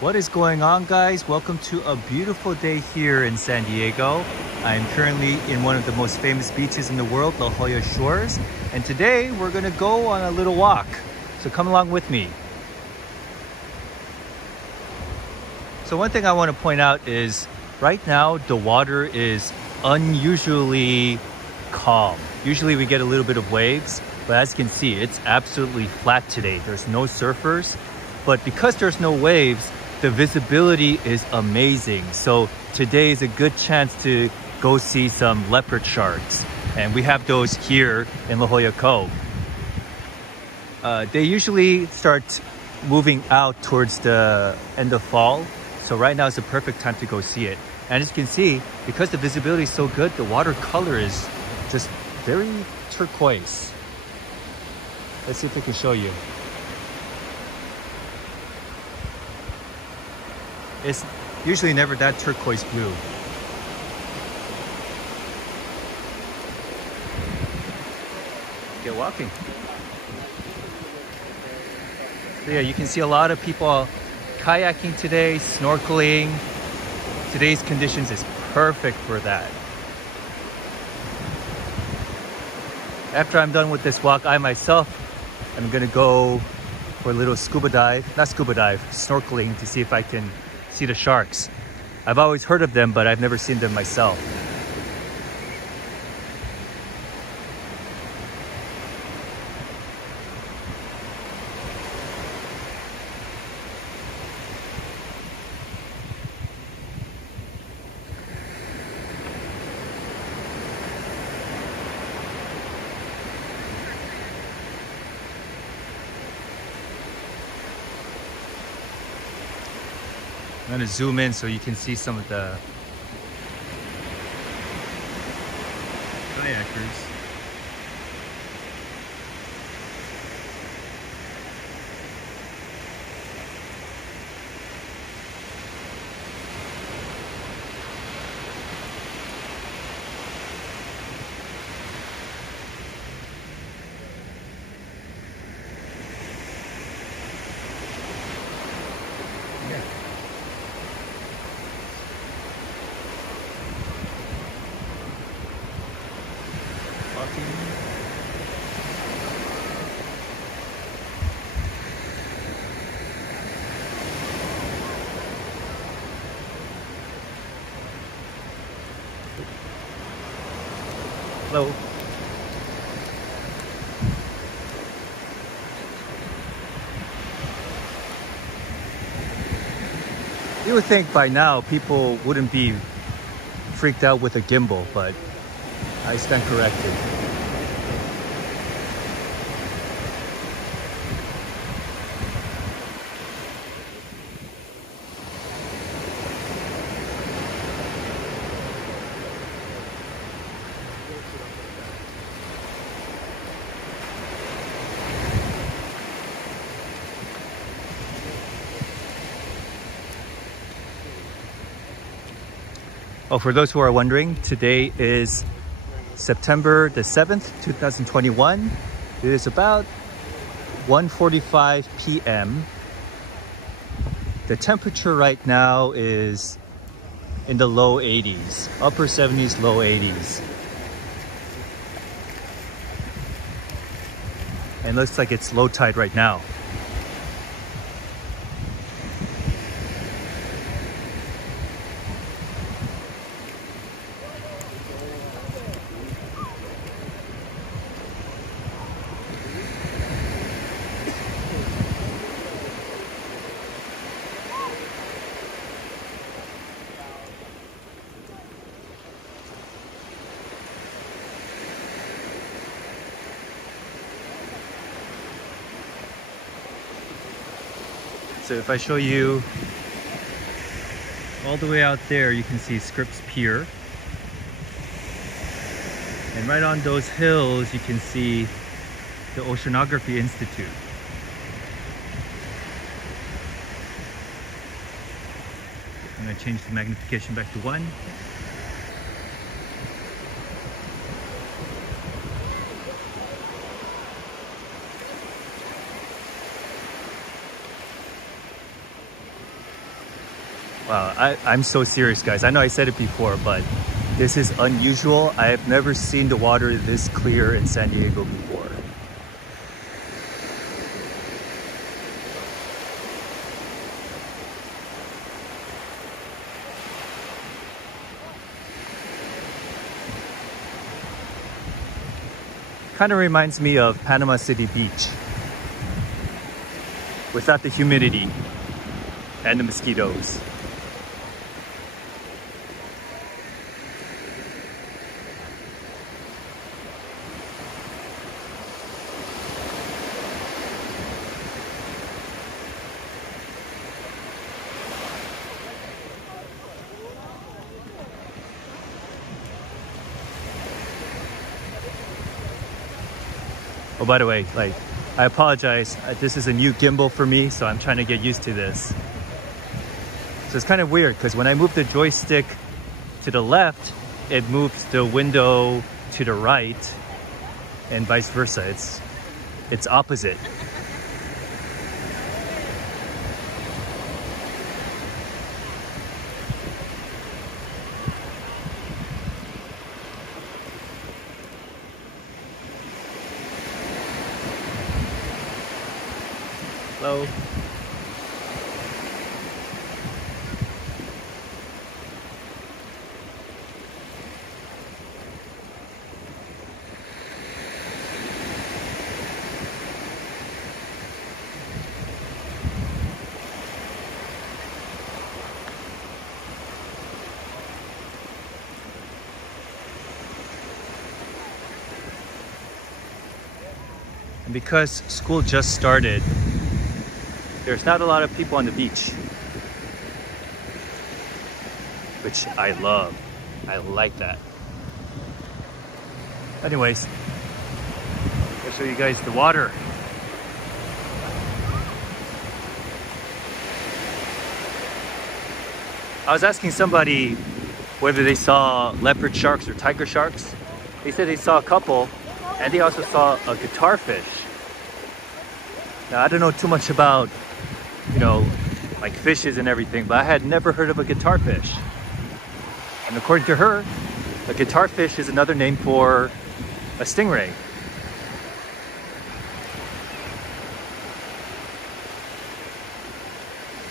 What is going on, guys? Welcome to a beautiful day here in San Diego. I'm currently in one of the most famous beaches in the world, La Jolla Shores. And today we're gonna go on a little walk. So come along with me. So one thing I want to point out is right now the water is unusually calm. Usually we get a little bit of waves, but as you can see, it's absolutely flat today. There's no surfers, but because there's no waves, the visibility is amazing. So today is a good chance to go see some leopard sharks. And we have those here in La Jolla Cove. They usually start moving out towards the end of fall. So right now is the perfect time to go see it. And as you can see, because the visibility is so good, the water color is just very turquoise. Let's see if I can show you. It's usually never that turquoise blue. Get walking. So yeah, you can see a lot of people kayaking today, snorkeling. Today's conditions is perfect for that. After I'm done with this walk, I myself am gonna go for a little snorkeling to see if I can see the sharks. I've always heard of them, but I've never seen them myself. I'm going to zoom in so you can see some of the kayakers. Hello. You would think by now people wouldn't be freaked out with a gimbal, but I stand corrected. Oh, for those who are wondering, today is September the 7th, 2021. It is about 1:45 p.m. The temperature right now is in the low 80s, upper 70s, low 80s. And looks like it's low tide right now. So if I show you all the way out there, you can see Scripps Pier. And right on those hills, you can see the Oceanography Institute. I'm going to change the magnification back to 1. Wow, I'm so serious, guys. I know I said it before, but this is unusual. I have never seen the water this clear in San Diego before. Kind of reminds me of Panama City Beach without the humidity and the mosquitoes. Oh, by the way, like, I apologize. This is a new gimbal for me, so I'm trying to get used to this. So it's kind of weird because when I move the joystick to the left, it moves the window to the right, and vice versa. It's opposite. Hello. And because school just started, there's not a lot of people on the beach, which I love. I like that. Anyways, I'll show you guys the water. I was asking somebody whether they saw leopard sharks or tiger sharks. They said they saw a couple, and they also saw a guitar fish. Now, I don't know too much about, you know, like fishes and everything, but I had never heard of a guitar fish. And according to her, a guitar fish is another name for a stingray.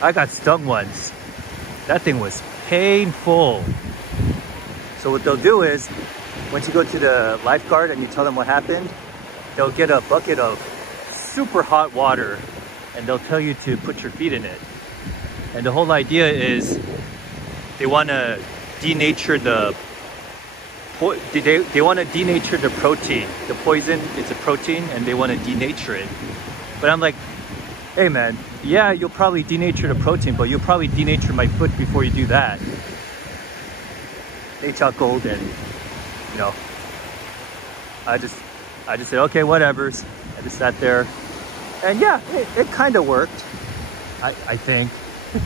I got stung once. That thing was painful. So what they'll do is, once you go to the lifeguard and you tell them what happened, they'll get a bucket of super hot water and they'll tell you to put your feet in it. And the whole idea is they want to denature the protein. The poison is a protein and they want to denature it. But I'm like, hey man, yeah, you'll probably denature the protein, but you'll probably denature my foot before you do that. They chuckled and, you know, I just said, okay, whatevers. I just sat there. And yeah, it kind of worked, I think.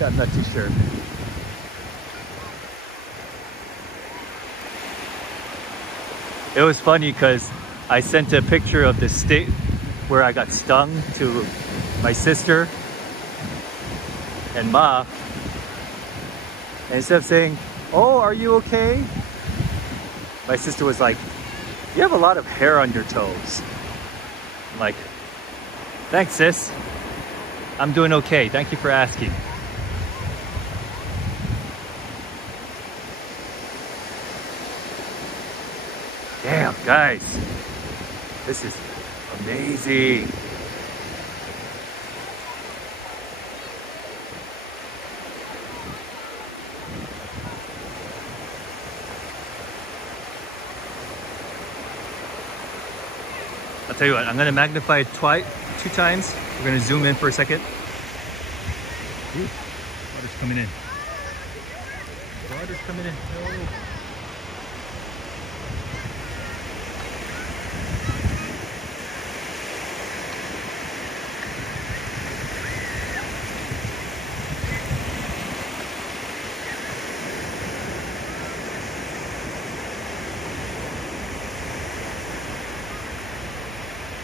I'm not too sure. It was funny because I sent a picture of the state where I got stung to my sister and Ma. And instead of saying, oh, are you okay? My sister was like, you have a lot of hair on your toes. I'm like, thanks, sis. I'm doing okay. Thank you for asking. Damn, guys. This is amazing. I'll tell you what, I'm going to magnify it 2 times. We're going to zoom in for a second. Ooh, water's coming in. Water's coming in. Oh.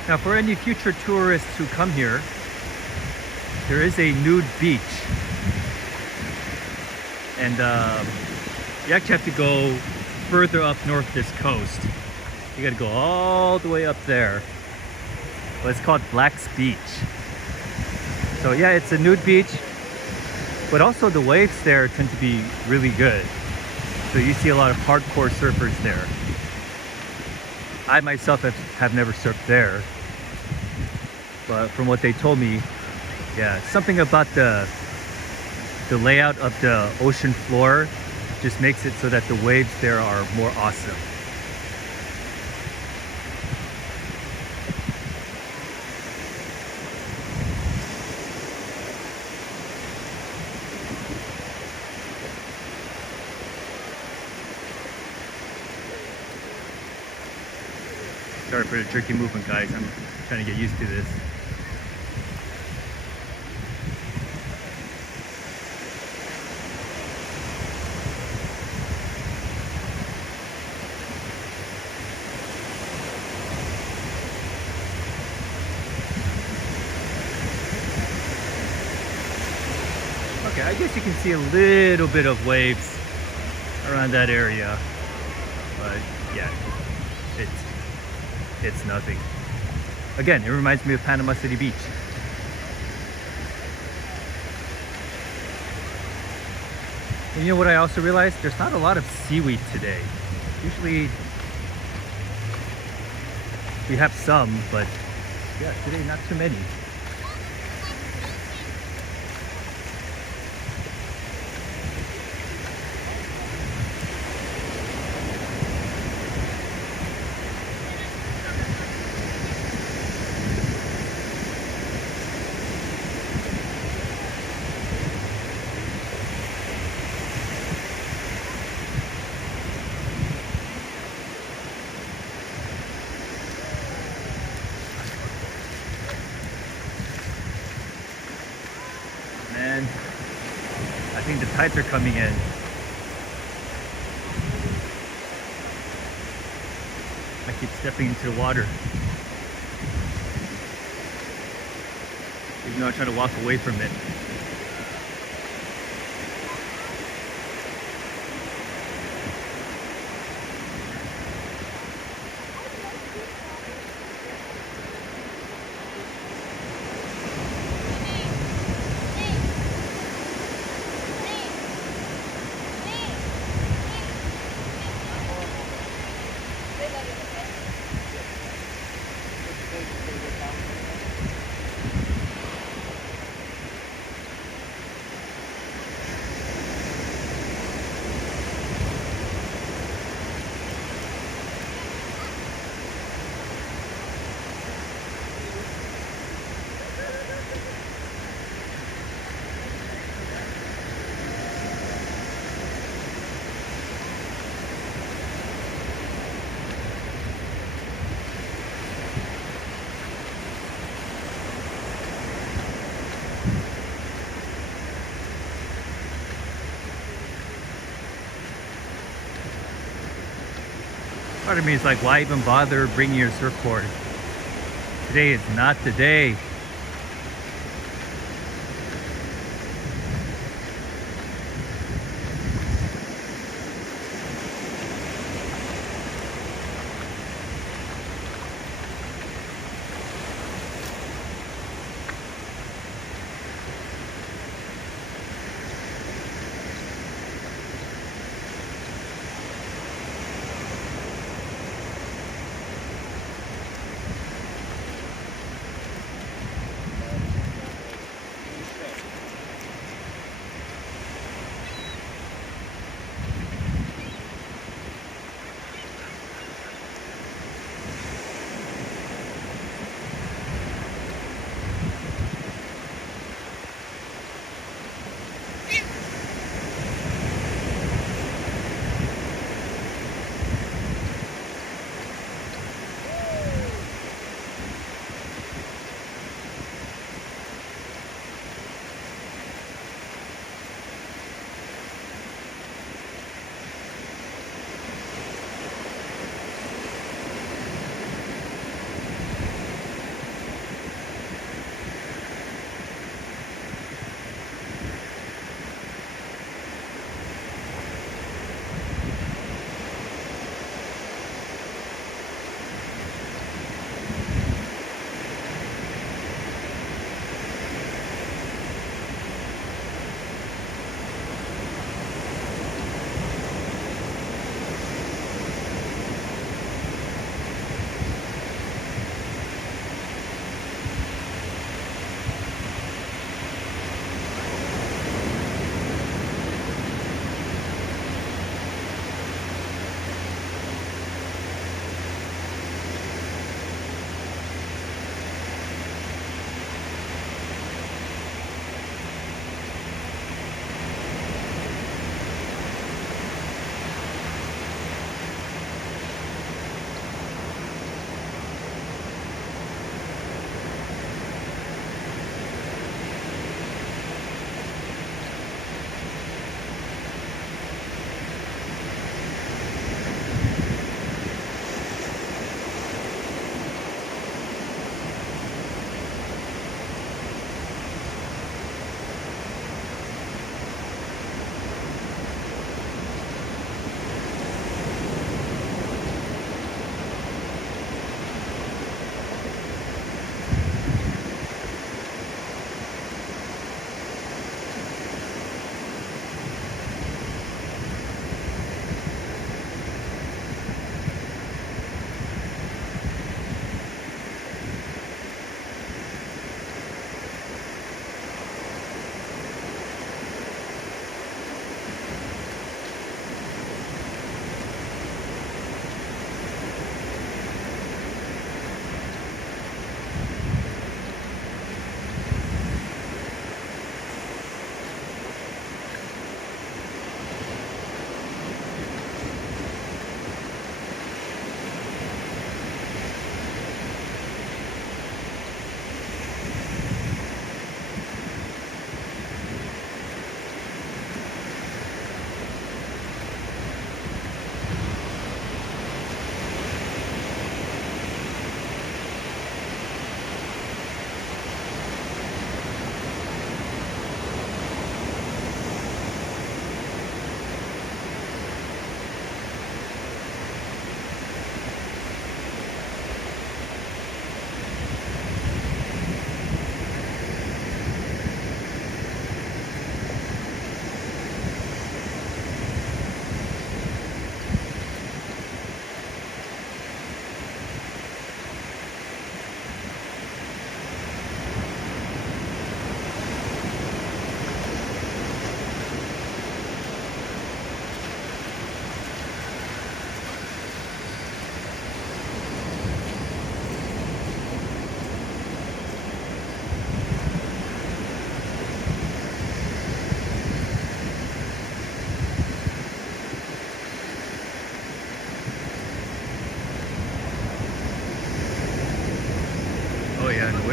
Now, for any future tourists who come here, there is a nude beach. And you actually have to go further up north this coast. You gotta go all the way up there. But it's called Black's Beach. So yeah, it's a nude beach, but also the waves there tend to be really good. So you see a lot of hardcore surfers there. I myself have never surfed there, but from what they told me, yeah, something about the layout of the ocean floor just makes it so that the waves there are more awesome. Sorry for the tricky movement, guys. I'm trying to get used to this. Okay, I guess you can see a little bit of waves around that area, but yeah, it's nothing. Again, it reminds me of Panama City Beach. And you know what I also realized? There's not a lot of seaweed today. Usually we have some, but yeah, today not too many. And I think the tides are coming in. I keep stepping into the water. Even though I'm trying to walk away from it. Part of me is like, why even bother bringing your surfboard? Today is not the day.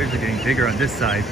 waves are getting bigger on this side.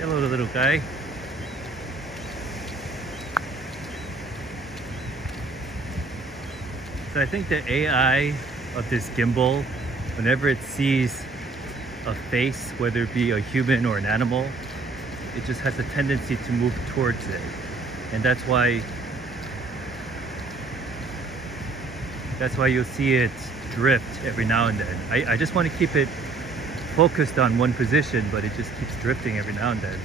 Hello, little guy. So I think the AI of this gimbal, whenever it sees a face, whether it be a human or an animal, it just has a tendency to move towards it. And that's why you'll see it drift every now and then. I just want to keep it focused on one position, but it just keeps drifting every now and then.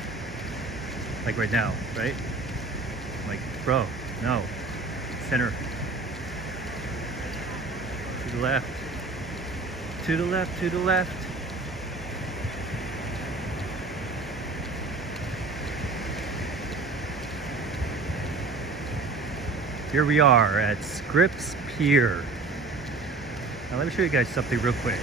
Like right now, right? I'm like, bro, no. Center. To the left. To the left, to the left. Here we are at Scripps Pier. Now let me show you guys something real quick.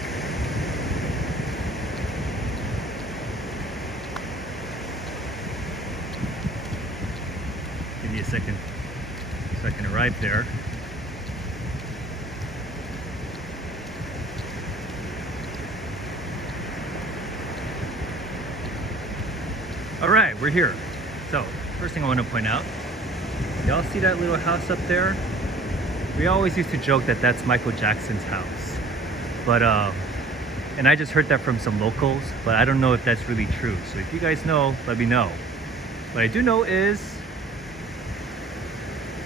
Give me a second so I can arrive there. All right, we're here. So, first thing I want to point out, y'all see that little house up there? We always used to joke that that's Michael Jackson's house. But, and I just heard that from some locals, but I don't know if that's really true. So if you guys know, let me know. What I do know is,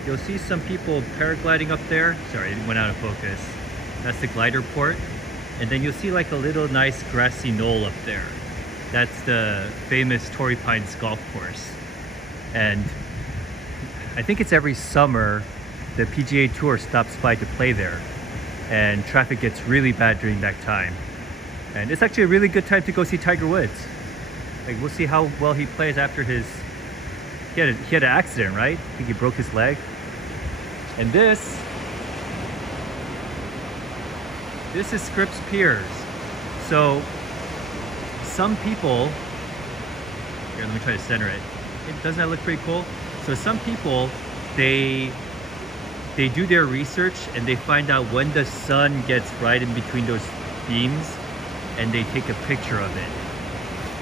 you'll see some people paragliding up there. Sorry, it went out of focus. That's the glider port. And then you'll see like a little nice grassy knoll up there. That's the famous Torrey golf course. And I think it's every summer the PGA Tour stops by to play there. And traffic gets really bad during that time. And it's actually a really good time to go see Tiger Woods. Like, we'll see how well he plays after his... He had an accident, right? I think he broke his leg. And this is Scripps Piers. So some people, here, let me try to center it. Doesn't that look pretty cool? So some people, they do their research and they find out when the sun gets right in between those beams and they take a picture of it.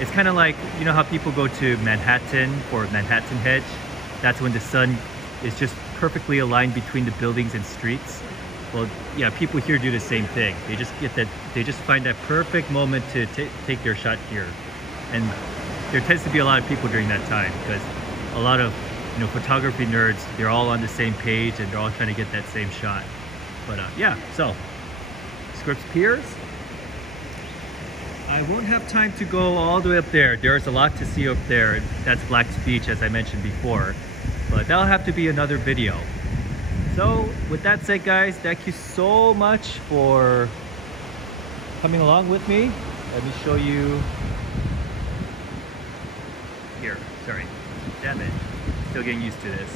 It's kind of like, you know how people go to Manhattan for Manhattan Hedge? That's when the sun is just perfectly aligned between the buildings and streets. Well, yeah, people here do the same thing. They just find that perfect moment to take their shot here. And there tends to be a lot of people during that time because a lot of, you know, photography nerds, they're all on the same page and they're all trying to get that same shot. But yeah, so Scripps Piers. I won't have time to go all the way up there. There's a lot to see up there. That's Black's Beach, as I mentioned before. But that'll have to be another video. So with that said, guys, thank you so much for coming along with me. Let me show you here. Sorry, damn it, still getting used to this.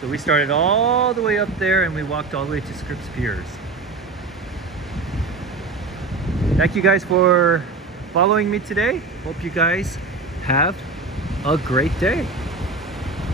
So we started all the way up there and we walked all the way to Scripps Piers. Thank you guys for following me today. Hope you guys have a great day.